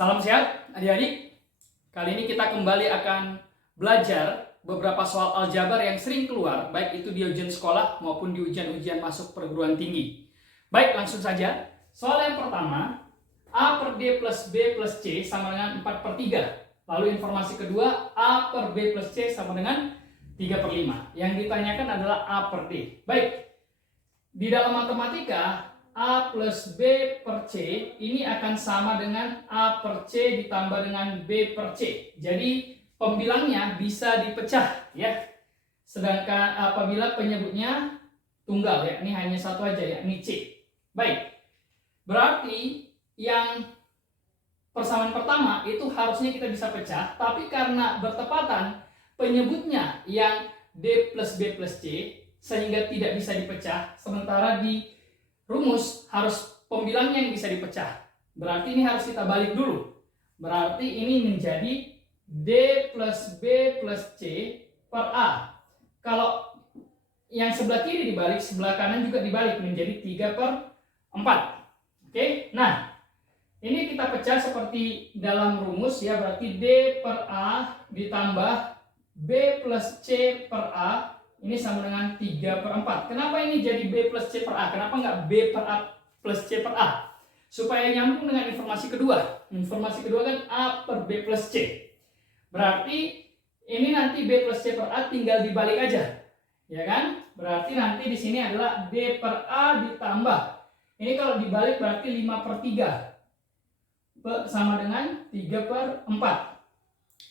Salam sehat adik-adik. Kali ini kita kembali akan belajar beberapa soal aljabar yang sering keluar, baik itu di ujian sekolah maupun di ujian-ujian masuk perguruan tinggi. Baik, langsung saja. Soal yang pertama, A per D plus B plus C sama dengan 4/3. Lalu informasi kedua, A per B plus C sama dengan 3/5. Yang ditanyakan adalah A per D. Baik, di dalam matematika, A plus B per C ini akan sama dengan A per C ditambah dengan B per C. Jadi pembilangnya bisa dipecah ya. Sedangkan apabila penyebutnya tunggal ya, ini hanya satu aja ya, ini C. Baik. Berarti yang persamaan pertama itu harusnya kita bisa pecah, tapi karena bertepatan penyebutnya yang D plus B plus C sehingga tidak bisa dipecah, sementara di rumus harus pembilangnya yang bisa dipecah. Berarti ini harus kita balik dulu. Berarti ini menjadi D plus B plus C per A. Kalau yang sebelah kiri dibalik, sebelah kanan juga dibalik menjadi 3/4. Oke, nah ini kita pecah seperti dalam rumus ya. Berarti D per A ditambah B plus C per A ini sama dengan 3/4. Kenapa ini jadi B plus C per A? Kenapa nggak B per A plus C per A? Supaya nyambung dengan informasi kedua. Informasi kedua kan A per B plus C. Berarti ini nanti B plus C per A tinggal dibalik aja. Ya kan? Berarti nanti di sini adalah D per A ditambah. Ini kalau dibalik berarti 5/3. Sama dengan 3/4.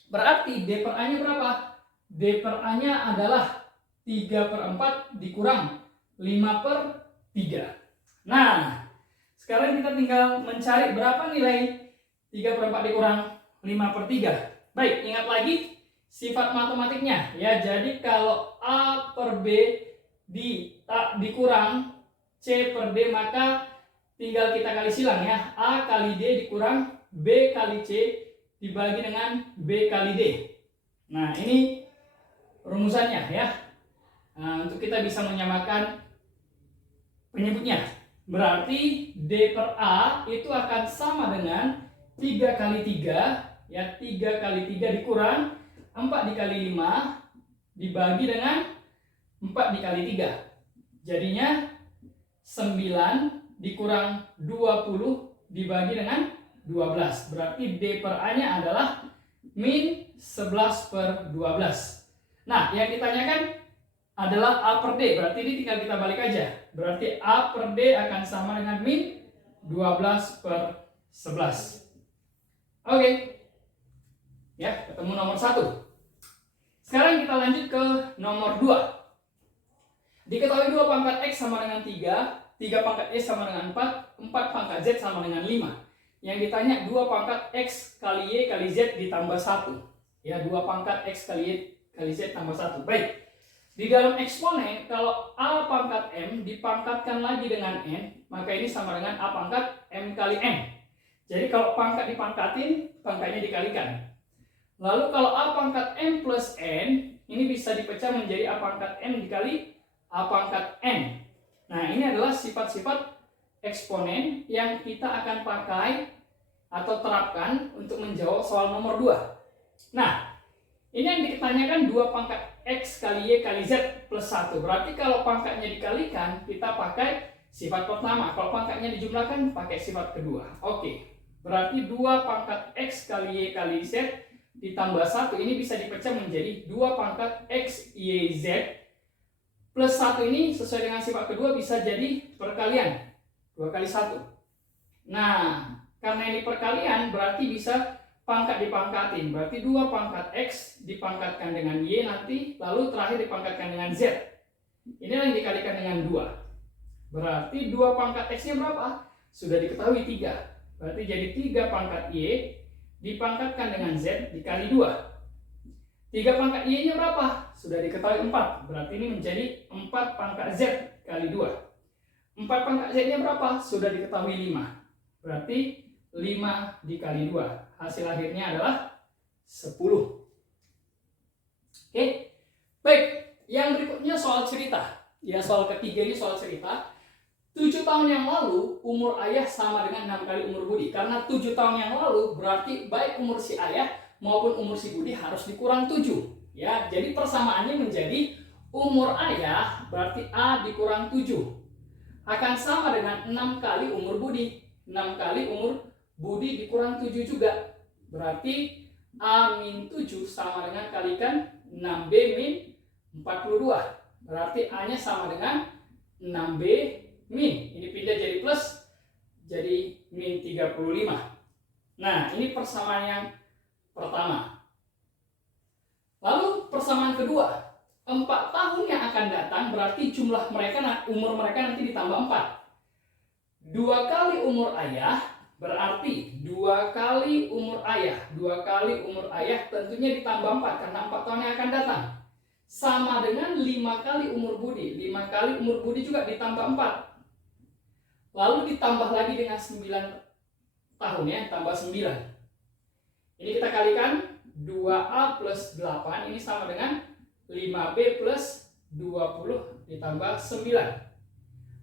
Berarti D per A-nya berapa? D per A-nya adalah 3/4 dikurang 5/3. Nah, sekarang kita tinggal mencari berapa nilai 3/4 dikurang 5/3. Baik, ingat lagi sifat matematiknya ya. Jadi kalau A per B dikurang C per D, maka tinggal kita kali silang ya. A kali D dikurang B kali C dibagi dengan B kali D. Nah, ini rumusannya ya. Nah, untuk kita bisa menyamakan penyebutnya. Berarti D per A itu akan sama dengan 3 kali 3 ya, 3 kali 3 dikurang 4 dikali 5 dibagi dengan 4 dikali 3. Jadinya 9 dikurang 20 dibagi dengan 12. Berarti D per A-nya adalah min 11/12. Nah, yang ditanyakan adalah A per D. Berarti ini tinggal kita balik aja. Berarti A per D akan sama dengan min 12/11. Oke. Ya, ketemu nomor 1. Sekarang kita lanjut ke nomor 2. Diketahui 2 pangkat X sama dengan 3, 3 pangkat Y sama dengan 4, 4 pangkat Z sama dengan 5. Yang ditanya 2 pangkat X kali Y kali Z ditambah 1. Ya, 2 pangkat X kali Y kali Z tambah 1. Baik. Di dalam eksponen, kalau A pangkat M dipangkatkan lagi dengan N, maka ini sama dengan A pangkat M kali N. Jadi kalau pangkat dipangkatin, pangkatnya dikalikan. Lalu kalau A pangkat M plus N, ini bisa dipecah menjadi A pangkat M dikali A pangkat N. Nah, ini adalah sifat-sifat eksponen yang kita akan pakai atau terapkan untuk menjawab soal nomor 2. Nah, ini yang ditanyakan 2 pangkat X kali Y kali Z plus 1. Berarti kalau pangkatnya dikalikan, kita pakai sifat pertama. Kalau pangkatnya dijumlahkan, pakai sifat kedua. Oke. Berarti 2 pangkat X kali Y kali Z ditambah 1. Ini bisa dipecah menjadi 2 pangkat X, Y, Z plus 1 ini sesuai dengan sifat kedua bisa jadi perkalian. 2 kali 1. Nah, karena ini perkalian berarti bisa pangkat dipangkatin. Berarti 2 pangkat X dipangkatkan dengan Y nanti, lalu terakhir dipangkatkan dengan Z. Ini yang dikalikan dengan 2. Berarti 2 pangkat X-nya berapa? Sudah diketahui 3. Berarti jadi 3 pangkat Y dipangkatkan dengan Z dikali 2. 3 pangkat Y-nya berapa? Sudah diketahui 4. Berarti ini menjadi 4 pangkat Z kali 2. 4 pangkat Z-nya berapa? Sudah diketahui 5. Berarti 5 dikali 2. Hasil akhirnya adalah 10. Oke. Baik, yang berikutnya soal cerita. Ya, soal ketiga ini soal cerita. 7 tahun yang lalu umur ayah sama dengan 6 kali umur Budi. Karena 7 tahun yang lalu berarti baik umur si ayah maupun umur si Budi harus dikurang 7. Ya, jadi persamaannya menjadi umur ayah berarti A dikurang 7 akan sama dengan 6 kali umur Budi. 6 kali umur Budi dikurang 7 juga. Berarti A min 7 sama dengan kalikan 6B min 42. Berarti A nya sama dengan 6B min. Ini pindah jadi plus, jadi min 35. Nah, ini persamaan yang pertama. Lalu persamaan kedua, 4 tahun yang akan datang berarti jumlah mereka, umur mereka nanti ditambah 4. 2 kali umur ayah berarti 2 kali umur ayah. 2 kali umur ayah tentunya ditambah 4 karena 4 tahun yang akan datang. Sama dengan 5 kali umur Budi. 5 kali umur Budi juga ditambah 4. Lalu ditambah lagi dengan 9 tahun ya, tambah 9. Ini kita kalikan 2A plus 8 ini sama dengan 5B plus 20 ditambah 9.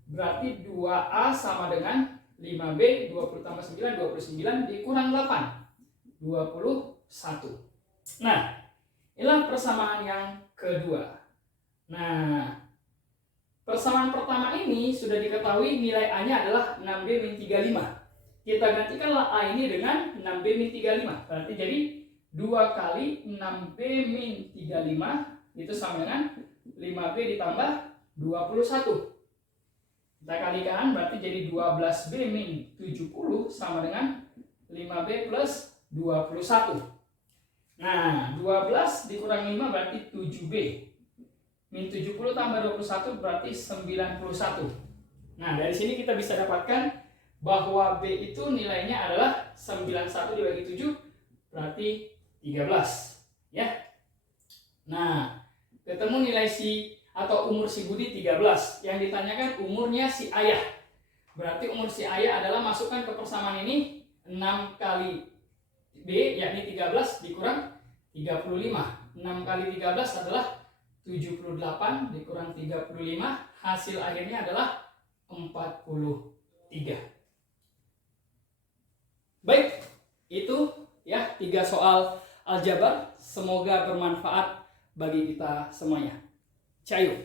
Berarti 2A sama dengan 5B, 20 tambah 9, 29 dikurang 8, 21. Nah, inilah persamaan yang kedua. Nah, persamaan pertama ini sudah diketahui nilai A-nya adalah 6B min 35. Kita gantikanlah A ini dengan 6B min 35. Berarti jadi 2 kali 6B min 35 itu sama dengan 5B ditambah 21. Kita kalikan berarti jadi 12B min 70 sama dengan 5B plus 21. Nah, 12 dikurang 5 berarti 7B. Min 70 tambah 21 berarti 91. Nah, dari sini kita bisa dapatkan bahwa B itu nilainya adalah 91 dibagi 7 berarti 13. Ya. Nah, ketemu nilai si atau umur si Budi 13. Yang ditanyakan umurnya si ayah. Berarti umur si ayah adalah masukkan ke persamaan ini 6 kali B yakni 13 dikurang 35. 6 kali 13 adalah 78 dikurang 35. Hasil akhirnya adalah 43. Baik, itu ya 3 soal aljabar. Semoga bermanfaat bagi kita semuanya. Cayo.